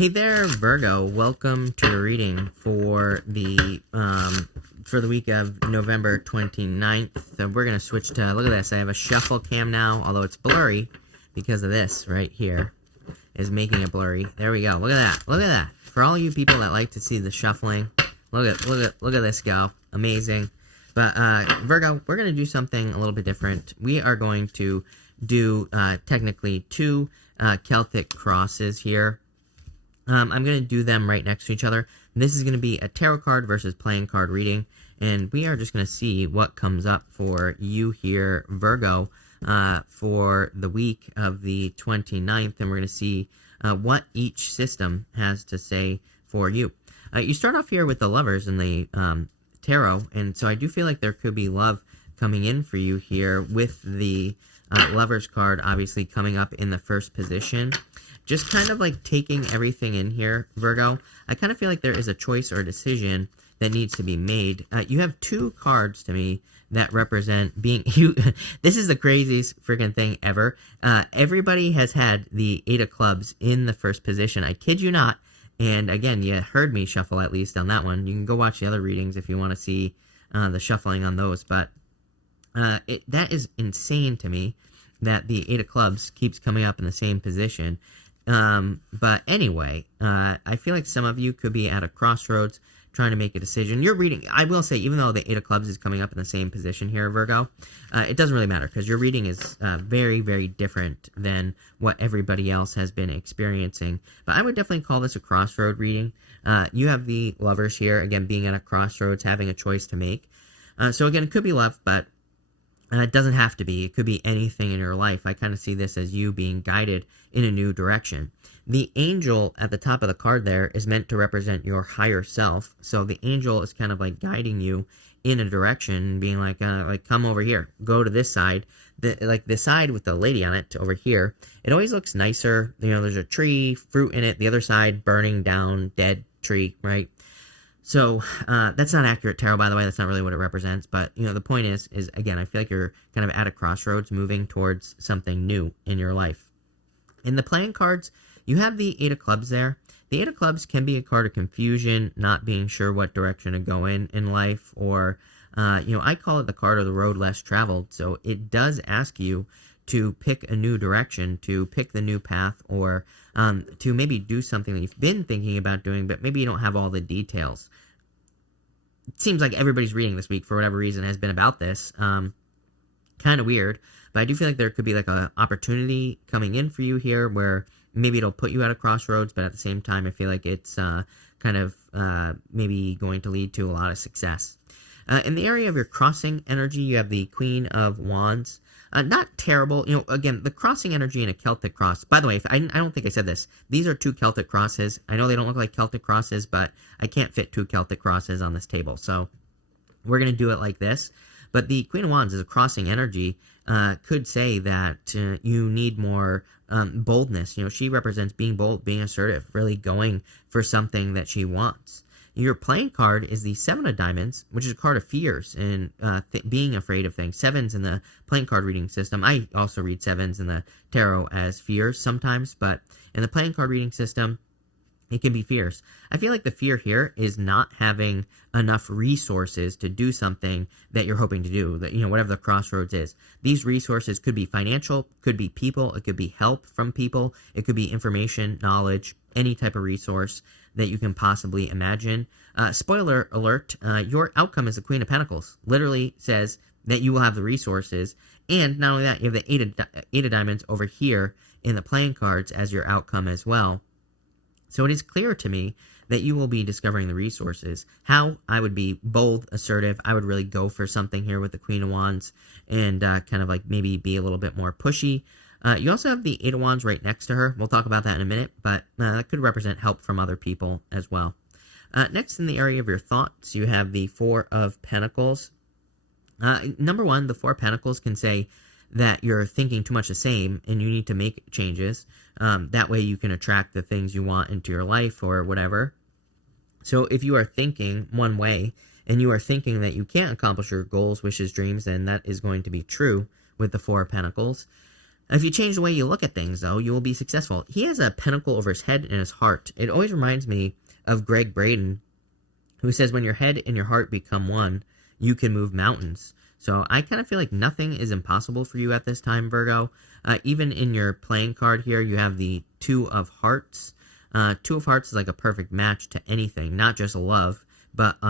Hey there, Virgo. Welcome to a reading for the week of November 29th. So we're going to switch to, look at this, I have a shuffle cam now, although it's blurry because of this right here is making it blurry. There we go. Look at that. Look at that. For all you people that like to see the shuffling, look at this go. Amazing. But Virgo, we're going to do something a little bit different. We are going to do technically two Celtic crosses here. I'm going to do them right next to each other. This is going to be a tarot card versus playing card reading, and we are just going to see what comes up for you here, Virgo, for the week of the 29th, and we're going to see what each system has to say for you. You start off here with the Lovers in the tarot, and so I do feel like there could be love coming in for you here with the Lovers card obviously coming up in the first position. Just kind of like taking everything in here, Virgo. I kind of feel like there is a choice or a decision that needs to be made. You have two cards to me that represent being you. This is the craziest freaking thing ever. Everybody has had the Eight of Clubs in the first position. I kid you not. And again, you heard me shuffle at least on that one. You can go watch the other readings if you want to see the shuffling on those. But that is insane to me that the Eight of Clubs keeps coming up in the same position. But anyway, I feel like some of you could be at a crossroads trying to make a decision. You're reading, I will say, even though the Eight of Clubs is coming up in the same position here, Virgo, it doesn't really matter because your reading is very, very different than what everybody else has been experiencing. But I would definitely call this a crossroad reading. You have the Lovers here, again, being at a crossroads, having a choice to make. So again, it could be love, but it doesn't have to be. It could be anything in your life. I kind of see this as you being guided in a new direction. The angel at the top of the card there is meant to represent your higher self. So the angel is kind of like guiding you in a direction, being like come over here, go to this side. The side with the lady on it over here, it always looks nicer. You know, there's a tree, fruit in it. The other side, burning down, dead tree, right? So that's not accurate tarot, by the way. That's not really what it represents. But, you know, the point is again, I feel like you're kind of at a crossroads moving towards something new in your life. In the playing cards, you have the Eight of Clubs there. The Eight of Clubs can be a card of confusion, not being sure what direction to go in life. Or, you know, I call it the card of the road less traveled. So it does ask you to pick a new direction, to pick the new path, or to maybe do something that you've been thinking about doing, but maybe you don't have all the details. It seems like everybody's reading this week, for whatever reason, has been about this. Kind of weird, but I do feel like there could be like an opportunity coming in for you here where maybe it'll put you at a crossroads, but at the same time, I feel like it's kind of maybe going to lead to a lot of success. In the area of your crossing energy, you have the Queen of Wands. Not terrible. You know, again, the crossing energy in a Celtic cross. By the way, I don't think I said this. These are two Celtic crosses. I know they don't look like Celtic crosses, but I can't fit two Celtic crosses on this table. So we're going to do it like this. But the Queen of Wands is a crossing energy. Could say that you need more boldness. You know, she represents being bold, being assertive, really going for something that she wants. Your playing card is the Seven of Diamonds, which is a card of fears and being afraid of things. Sevens in the playing card reading system. I also read sevens in the tarot as fears sometimes, but in the playing card reading system, it can be fears. I feel like the fear here is not having enough resources to do something that you're hoping to do, that, you know, whatever the crossroads is. These resources could be financial, could be people, it could be help from people, it could be information, knowledge, any type of resource that you can possibly imagine. Spoiler alert, your outcome is the Queen of Pentacles. Literally says that you will have the resources, and not only that, you have the Eight of Diamonds over here in the playing cards as your outcome as well. So it is clear to me that you will be discovering the resources. How? I would be bold, assertive. I would really go for something here with the Queen of Wands and kind of like maybe be a little bit more pushy. You also have the Eight of Wands right next to her. We'll talk about that in a minute, but that could represent help from other people as well. Next, in the area of your thoughts, you have the Four of Pentacles. Number one, the Four of Pentacles can say that you're thinking too much the same and you need to make changes. That way you can attract the things you want into your life or whatever. So if you are thinking one way and you are thinking that you can't accomplish your goals, wishes, dreams, then that is going to be true with the Four of Pentacles. If you change the way you look at things, though, you will be successful. He has a pentacle over his head and his heart. It always reminds me of Greg Braden, who says when your head and your heart become one, you can move mountains. So I kind of feel like nothing is impossible for you at this time, Virgo. Even in your playing card here, you have the Two of Hearts. Two of Hearts is like a perfect match to anything, not just love, but,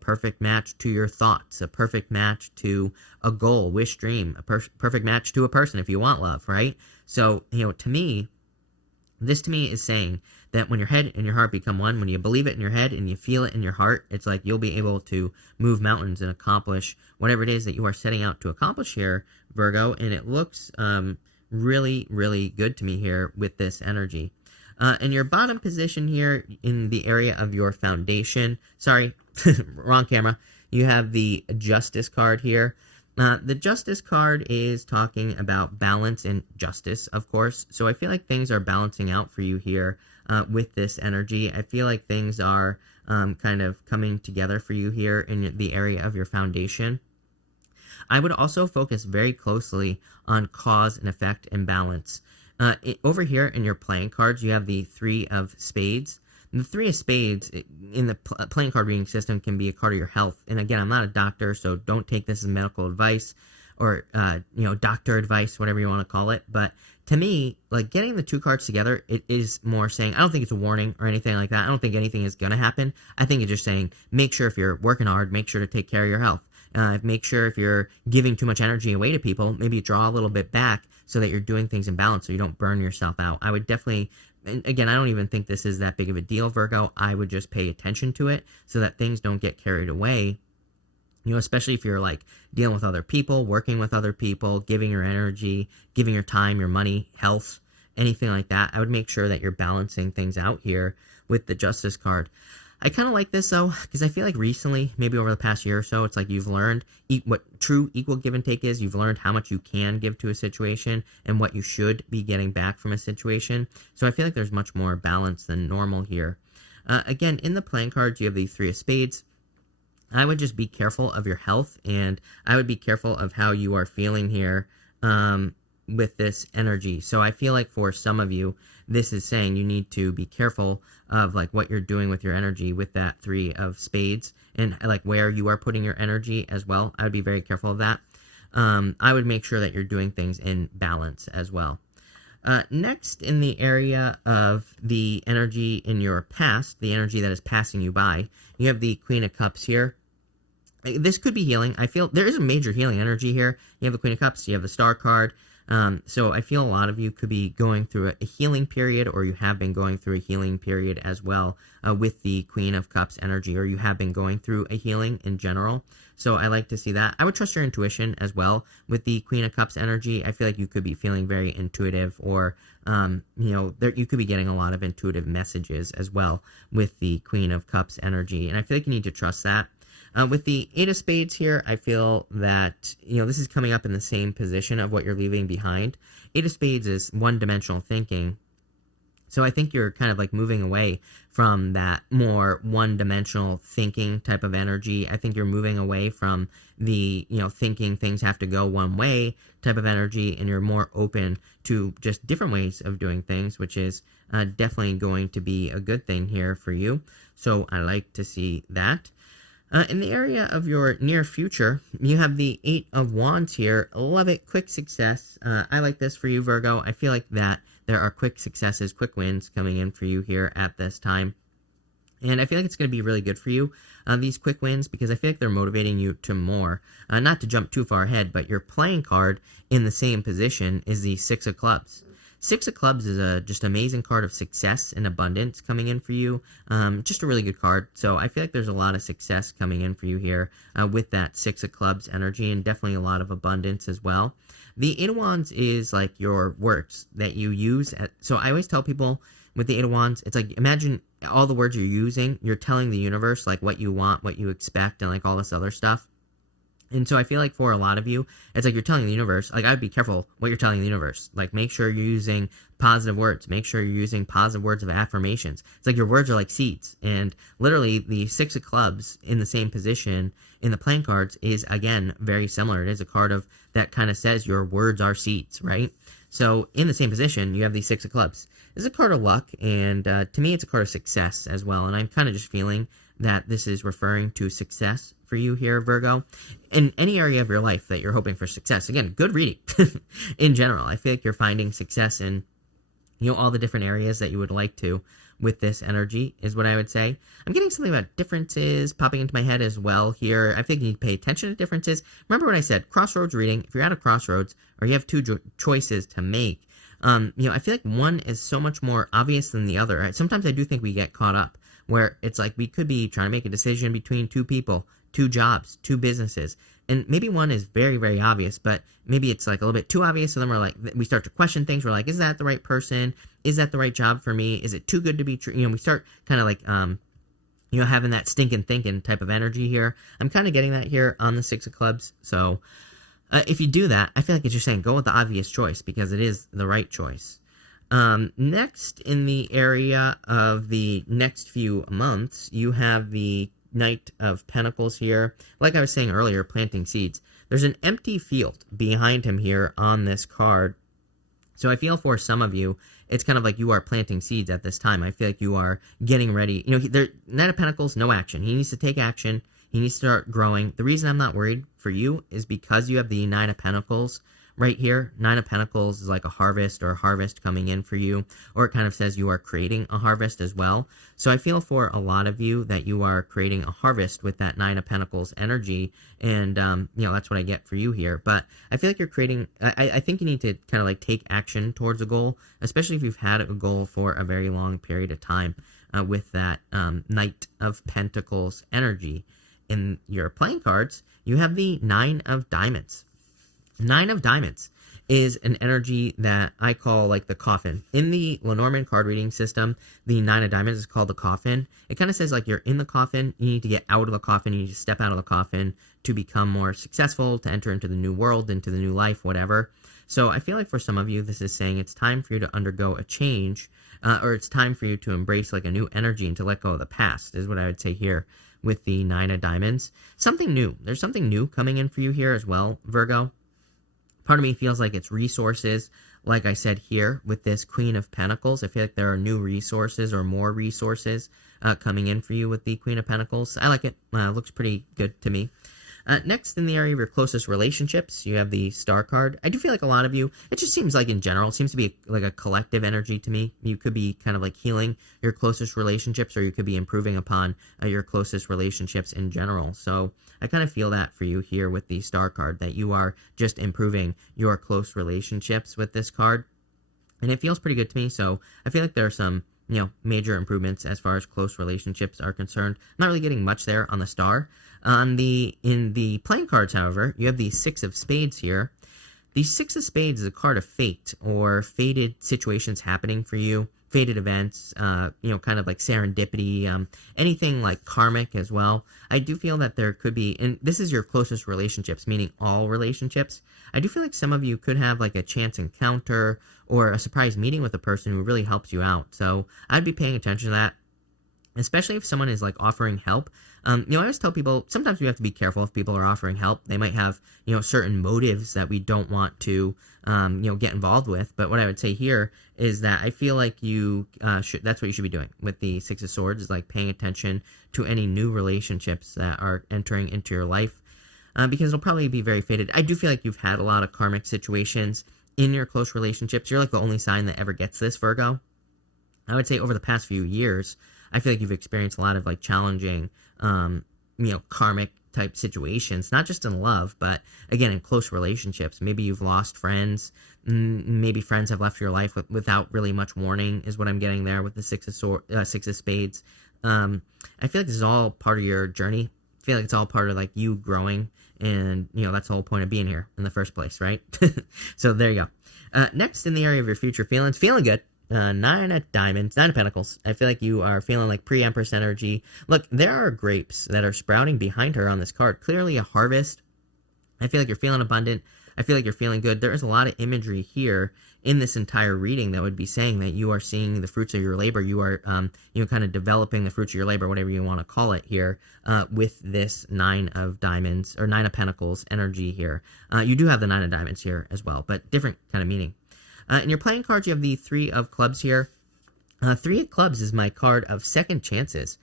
perfect match to your thoughts, a perfect match to a goal, wish, dream, a perfect match to a person if you want love, right? So, to me, this to me is saying that when your head and your heart become one, when you believe it in your head and you feel it in your heart, it's like you'll be able to move mountains and accomplish whatever it is that you are setting out to accomplish here, Virgo, and it looks really, really good to me here with this energy. In your bottom position here in the area of your foundation, sorry, wrong camera, you have the Justice card here. The Justice card is talking about balance and justice, of course. So I feel like things are balancing out for you here with this energy. I feel like things are kind of coming together for you here in the area of your foundation. I would also focus very closely on cause and effect and balance. Over here in your playing cards, you have the Three of Spades. And the Three of Spades in the playing card reading system can be a card of your health. And again, I'm not a doctor, so don't take this as medical advice or, doctor advice, whatever you want to call it. But to me, like getting the two cards together, it is more saying, I don't think it's a warning or anything like that. I don't think anything is going to happen. I think it's just saying, make sure if you're working hard, make sure to take care of your health. Make sure if you're giving too much energy away to people, maybe draw a little bit back so that you're doing things in balance so you don't burn yourself out. I would definitely, and again, I don't even think this is that big of a deal, Virgo. I would just pay attention to it so that things don't get carried away. Especially if you're like dealing with other people, working with other people, giving your energy, giving your time, your money, health, anything like that. I would make sure that you're balancing things out here with the Justice card. I kind of like this, though, because I feel like recently, maybe over the past year or so, it's like you've learned what true equal give and take is. You've learned how much you can give to a situation and what you should be getting back from a situation. So I feel like there's much more balance than normal here. Again, in the playing cards, you have the Three of Spades. I would just be careful of your health, and I would be careful of how you are feeling here with this energy. So I feel like for some of you, this is saying you need to be careful of like what you're doing with your energy with that Three of Spades and like where you are putting your energy as well. I would be very careful of that. I would make sure that you're doing things in balance as well. Next, in the area of the energy in your past, the energy that is passing you by, you have the Queen of Cups here. This could be healing. I feel there is a major healing energy here. You have the Queen of Cups, you have the Star card. So I feel a lot of you could be going through a healing period, or you have been going through a healing period as well with the Queen of Cups energy, or you have been going through a healing in general. So I like to see that. I would trust your intuition as well with the Queen of Cups energy. I feel like you could be feeling very intuitive, or, you could be getting a lot of intuitive messages as well with the Queen of Cups energy. And I feel like you need to trust that. With the Eight of Spades here, I feel that, this is coming up in the same position of what you're leaving behind. Eight of Spades is one-dimensional thinking. So I think you're kind of like moving away from that more one-dimensional thinking type of energy. I think you're moving away from the, thinking things have to go one way type of energy, and you're more open to just different ways of doing things, which is definitely going to be a good thing here for you. So I like to see that. In the area of your near future, you have the Eight of Wands here. Love it. Quick success. I like this for you, Virgo. I feel like that there are quick successes, quick wins coming in for you here at this time. And I feel like it's going to be really good for you, these quick wins, because I feel like they're motivating you to more. Not to jump too far ahead, but your playing card in the same position is the Six of Clubs. Six of Clubs is a just amazing card of success and abundance coming in for you. Just a really good card. So I feel like there's a lot of success coming in for you here with that Six of Clubs energy, and definitely a lot of abundance as well. The Eight of Wands is like your words that you use. So I always tell people with the Eight of Wands, it's like, imagine all the words you're using. You're telling the universe like what you want, what you expect, and like all this other stuff. And so I feel like for a lot of you, it's like you're telling the universe, like, I'd be careful what you're telling the universe. Like, make sure you're using positive words. Make sure you're using positive words of affirmations. It's like your words are like seeds. And literally the Six of Clubs in the same position in the playing cards is, again, very similar. It is a card of that kind of says your words are seeds, right? So in the same position, you have the Six of Clubs. This is a card of luck, and to me, it's a card of success as well. And I'm kind of just feeling that this is referring to success for you here, Virgo, in any area of your life that you're hoping for success. Again, good reading in general. I feel like you're finding success in, all the different areas that you would like to with this energy is what I would say. I'm getting something about differences popping into my head as well here. I think you need to pay attention to differences. Remember what I said, crossroads reading. If you're at a crossroads or you have two choices to make, I feel like one is so much more obvious than the other. Sometimes I do think we get caught up where it's like we could be trying to make a decision between two people, two jobs, two businesses. And maybe one is very, very obvious, but maybe it's like a little bit too obvious. So then we're like, we start to question things. We're like, is that the right person? Is that the right job for me? Is it too good to be true? We start kind of like, having that stinking thinking type of energy here. I'm kind of getting that here on the Six of Clubs. So if you do that, I feel like it's just saying go with the obvious choice because it is the right choice. Next, in the area of the next few months, you have the Knight of Pentacles here. Like I was saying earlier, planting seeds. There's an empty field behind him here on this card. So I feel for some of you, it's kind of like you are planting seeds at this time. I feel like you are getting ready. Knight of Pentacles, no action. He needs to take action. He needs to start growing. The reason I'm not worried for you is because you have the Nine of Pentacles right here. Nine of Pentacles is like a harvest or a harvest coming in for you, or it kind of says you are creating a harvest as well. So I feel for a lot of you that you are creating a harvest with that Nine of Pentacles energy, and that's what I get for you here. But I feel like you're creating, I think you need to kind of like take action towards a goal, especially if you've had a goal for a very long period of time with that Knight of Pentacles energy. In your playing cards, you have the Nine of Diamonds. Nine of Diamonds is an energy that I call like the coffin. In the Lenormand card reading system, the Nine of Diamonds is called the coffin. It kind of says like you're in the coffin, you need to get out of the coffin, you need to step out of the coffin to become more successful, to enter into the new world, into the new life, whatever. So I feel like for some of you, this is saying it's time for you to undergo a change, or it's time for you to embrace like a new energy and to let go of the past, is what I would say here with the Nine of Diamonds. Something new. There's something new coming in for you here as well, Virgo. Part of me feels like it's resources, like I said here with this Queen of Pentacles. I feel like there are new resources or more resources coming in for you with the Queen of Pentacles. I like it. Looks pretty good to me. Next, in the area of your closest relationships, you have the Star card. I do feel like a lot of you, it just seems like in general, it seems to be like a collective energy to me. You could be kind of like healing your closest relationships, or you could be improving upon your closest relationships in general. So I kind of feel that for you here with the Star card, that you are just improving your close relationships with this card. And it feels pretty good to me. So I feel like there are some, major improvements as far as close relationships are concerned. I'm not really getting much there on the Star. In the playing cards, however, you have the Six of Spades here. The Six of Spades is a card of fate or fated situations happening for you, fated events, kind of like serendipity, anything like karmic as well. I do feel that there could be, and this is your closest relationships, meaning all relationships. I do feel like some of you could have like a chance encounter or a surprise meeting with a person who really helps you out. So I'd be paying attention to that, especially if someone is like offering help. I always tell people, sometimes we have to be careful if people are offering help. They might have, certain motives that we don't want to, get involved with. But what I would say here is that I feel like you that's what you should be doing with the Six of Swords, is like paying attention to any new relationships that are entering into your life, because it'll probably be very fated. I do feel like you've had a lot of karmic situations in your close relationships. You're like the only sign that ever gets this, Virgo. I would say over the past few years, I feel like you've experienced a lot of like challenging, karmic type situations, not just in love, but again, in close relationships. Maybe you've lost friends. Maybe friends have left your life without really much warning, is what I'm getting there with the Six of Spades. I feel like this is all part of your journey. I feel like it's all part of like you growing, and that's the whole point of being here in the first place, right? So there you go. Next, in the area of your future feelings, feeling good. Nine of Diamonds, Nine of Pentacles. I feel like you are feeling like pre-Empress energy. Look, there are grapes that are sprouting behind her on this card. Clearly a harvest. I feel like you're feeling abundant. I feel like you're feeling good. There is a lot of imagery here in this entire reading that would be saying that you are seeing the fruits of your labor. You are, kind of developing the fruits of your labor, whatever you want to call it here, with this Nine of Diamonds, or Nine of Pentacles energy here. You do have the Nine of Diamonds here as well, but different kind of meaning. In your playing cards, you have the Three of Clubs here. Three of Clubs is my card of second chances.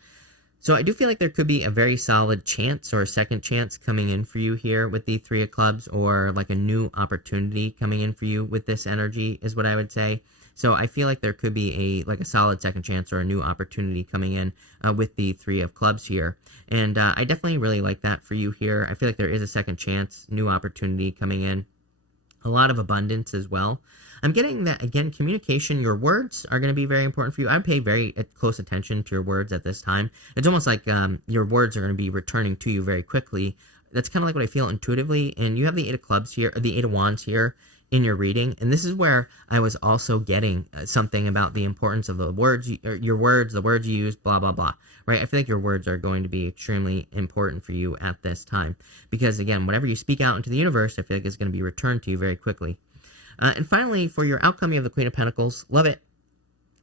So I do feel like there could be a very solid chance or a second chance coming in for you here with the Three of Clubs, or like a new opportunity coming in for you with this energy is what I would say. So I feel like there could be a solid second chance or a new opportunity coming in with the Three of Clubs here. And I definitely really like that for you here. I feel like there is a second chance, new opportunity coming in. A lot of abundance as well. I'm getting that, again, communication, your words are going to be very important for you. I would pay very close attention to your words at this time. It's almost like your words are going to be returning to you very quickly. That's kind of like what I feel intuitively. And you have the Eight of Clubs here, or the Eight of Wands here in your reading. And this is where I was also getting something about the importance of the words, your words, the words you use, blah, blah, blah, right? I feel like your words are going to be extremely important for you at this time. Because, again, whatever you speak out into the universe, I feel like is going to be returned to you very quickly. And finally, for your outcome, you have the Queen of Pentacles. Love it.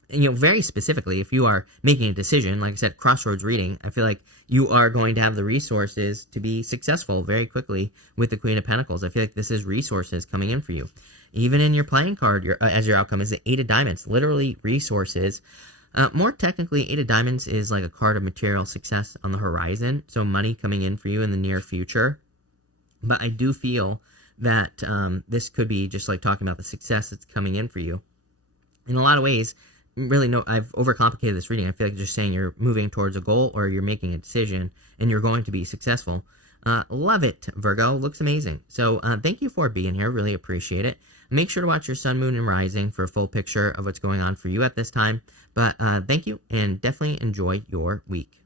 And, very specifically, if you are making a decision, like I said, crossroads reading, I feel like you are going to have the resources to be successful very quickly with the Queen of Pentacles. I feel like this is resources coming in for you. Even in your playing card, as your outcome is the Eight of Diamonds, literally resources. More technically, Eight of Diamonds is like a card of material success on the horizon, so money coming in for you in the near future. But I do feel that this could be just like talking about the success that's coming in for you. In a lot of ways, really, no, I've overcomplicated this reading. I feel like just saying you're moving towards a goal or you're making a decision and you're going to be successful. Love it, Virgo. Looks amazing. So thank you for being here. Really appreciate it. Make sure to watch your sun, moon, and rising for a full picture of what's going on for you at this time. But thank you, and definitely enjoy your week.